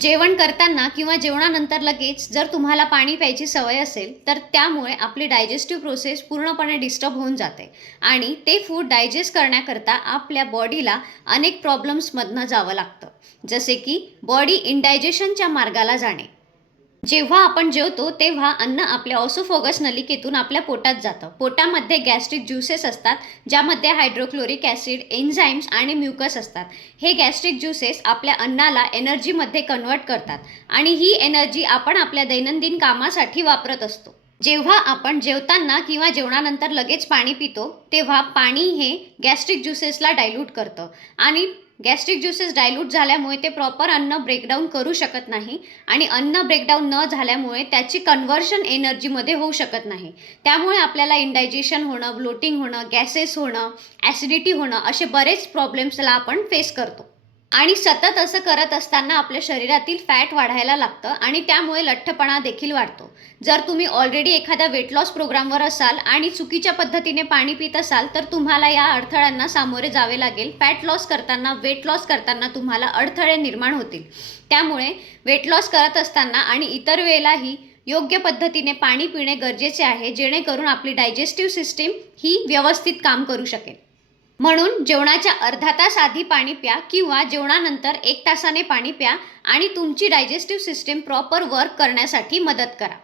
जेवण करताना किंवा जेवणानंतर लगेच जर तुम्हाला पाणी प्यायची सवय असेल, तर त्यामुळे आपली डायजेस्टिव्ह प्रोसेस पूर्णपणे डिस्टर्ब होऊन जाते आणि ते फूड डायजेस्ट करण्याकरता आपल्या बॉडीला अनेक प्रॉब्लेम्समधनं जावं लागतं. जसे की बॉडी इंडायजेशनच्या मार्गाला जाणे. जेव्हा आपण जेवतो तेव्हा अन्न आपल्या ऑसोफोगस नलिकेतून आपल्या पोटात जातं. पोटामध्ये गॅस्ट्रिक ज्युसेस असतात, ज्यामध्ये हायड्रोक्लोरिक ॲसिड, एन्झाईम्स आणि म्युकस असतात. हे गॅस्ट्रिक ज्युसेस आपल्या अन्नाला एनर्जीमध्ये कन्व्हर्ट करतात आणि ही एनर्जी आपण आपल्या दैनंदिन कामासाठी वापरत असतो. जेव्हा आपण जेवताना किंवा जेवणानंतर लगेच पाणी पितो, तेव्हा पाणी हे गॅस्ट्रिक ज्युसेसला डायल्यूट करतं आणि गॅस्ट्रिक ज्युसेस डायल्यूट झाल्यामुळे ते प्रॉपर अन्न ब्रेकडाऊन करू शकत नाही आणि अन्न ब्रेकडाऊन न झाल्यामुळे त्याची कन्व्हर्शन एनर्जीमध्ये होऊ शकत नाही. त्यामुळे आपल्याला इंडायजेशन होणं, ब्लोटिंग होणं, गॅसेस होणं, ॲसिडिटी होणं असे बरेच प्रॉब्लेम्सला आपण फेस करतो. आणि सतत असं करत असताना आपल्या शरीरातील फॅट वाढायला लागतं आणि त्यामुळे लठ्ठपणा देखील वाढतो. जर तुम्ही ऑलरेडी एखाद्या वेट लॉस प्रोग्रामवर असाल आणि चुकीच्या पद्धतीने पाणी पित असाल, तर तुम्हाला या अडथळ्यांना सामोरे जावे लागेल. फॅट लॉस करताना, वेट लॉस करताना तुम्हाला अडथळे निर्माण होतील. त्यामुळे वेट लॉस करत असताना आणि इतर वेळेलाही योग्य पद्धतीने पाणी पिणे गरजेचे आहे, जेणेकरून आपली डायजेस्टिव्ह सिस्टीम ही व्यवस्थित काम करू शकेल. म्हणून जेवणाच्या अर्धा तास आधी पाणी प्या किंवा जेवणानंतर 1 तासाने पाणी प्या आणि तुमची डायजेस्टिव्ह सिस्टीम प्रॉपर वर्क करण्यासाठी मदत करा.